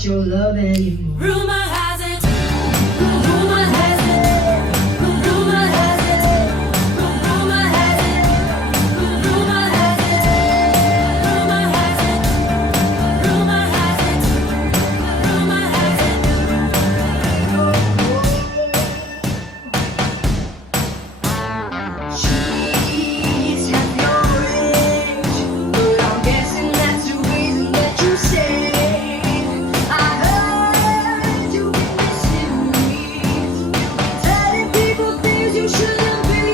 want your love anymore. Rumor has it, rumor has it, rumor has it, rumor has it, rumor has it, rumor has it, rumor has it, rumor has it. She's half your age, but I'm guessing that's the reason that you say. I heard you been missing me. Telling people things you shouldn't be.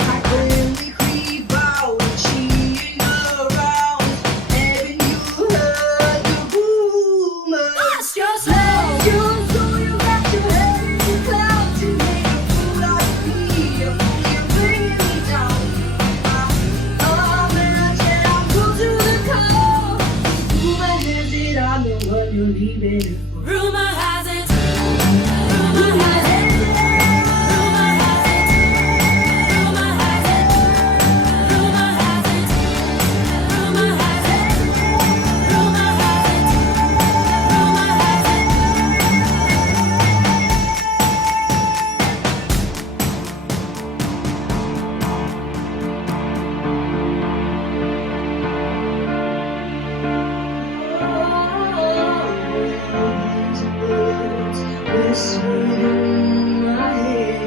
I clearly creep out when she ain't around. Haven't you heard the rumors? Lost yourself. You got your head in the clouds. You make a fool out of me. You're bringing me down. Oh man, yeah, I'm cool to the core. Rumor has it I'm the one you're leaving it for. Rumor has it, rumor has it, rumor has it, rumor has it, rumor has it, rumor has it, rumor has it, rumor has it. Whispering in my head,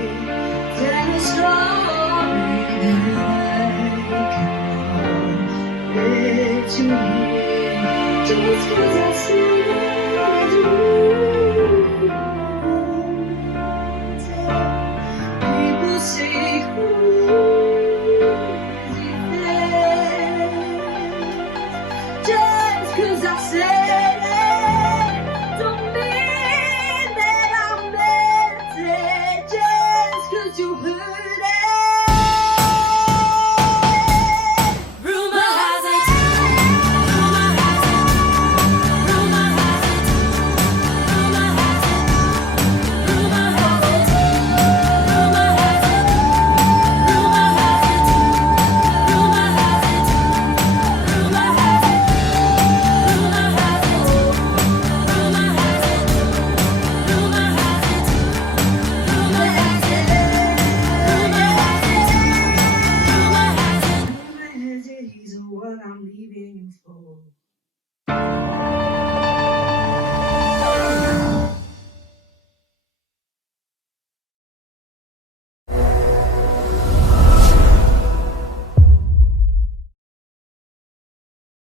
tell a story that I can't wait to hear. Just 'cause I see